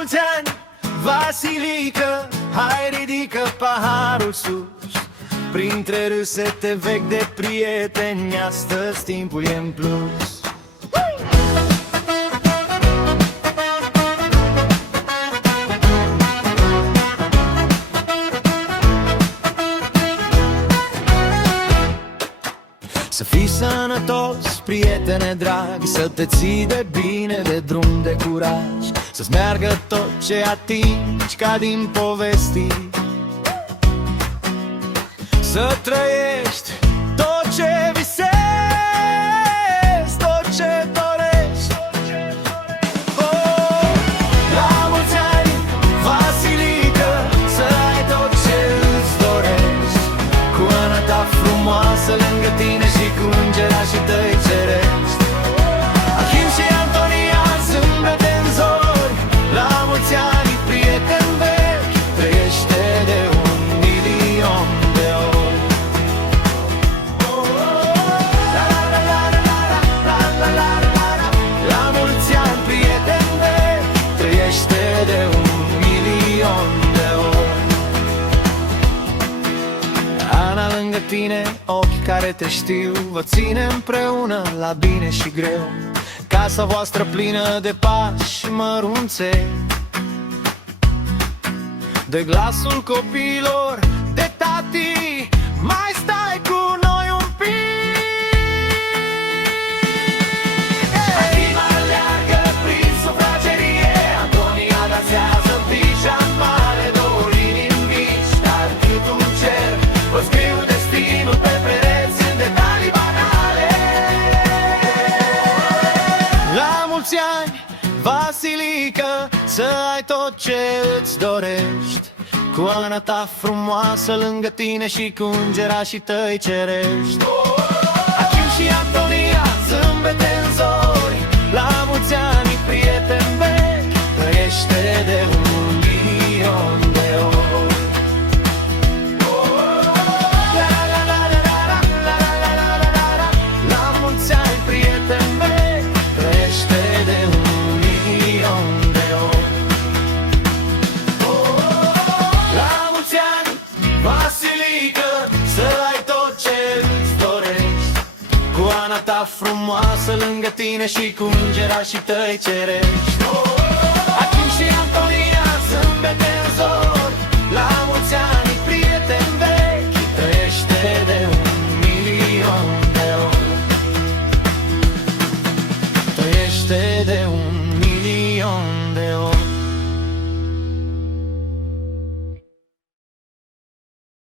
mulți ani, Vasilică, hai ridică paharul sus. Printre râsete vechi de prieteni, astăzi timpul e în plus. Să fii sănătos, prietene dragi, să te ții de bine, de drum de curaj, să-ți meargă tot ce atingi ca din povesti. Să trăiești tot ce visezi, tot ce dorești. Oh, la mulți ani, Vasilică, să ai tot ce îți dorești, cu Ana ta frumoasă lângă tine și cu îngerașii tăi cerești. Achim și Antonia, zâmbete-n zori, la mulți ani, prieten vechi, trăiește de 1.000.000 de ori. La mulți ani, prieten vechi, trăiește de 1.000.000 de ori. Ana lângă tine, ochi care te știu, vă ține împreună la bine și greu. Casa voastră plină de pași mărunțe, de glasul copiilor, de tati, mai stai cu noi un pic. Achim aleargă prin sufragerie, Antonia dansează pijamale, două linii mici, dar cât un cer, vă scriu destinul pe pereți în detalii banale. La mulți ani, Vasilică, să ai tot ce îți dorești, cu Ana ta frumoasă lângă tine și cu îngerașii tăi cerești. Achim și Antonia, zâmbete-n zori, la mulți ani, prieten vechi, trăiește de 1.000.000 de ori. La mulți ani, prieten vechi, trăiește de 1.000.000 de ori. La mulți ani, Vasilică, să ai tot ce îți dorești, cu Ana ta frumoasă lângă tine și cu îngerașii tăi cerești.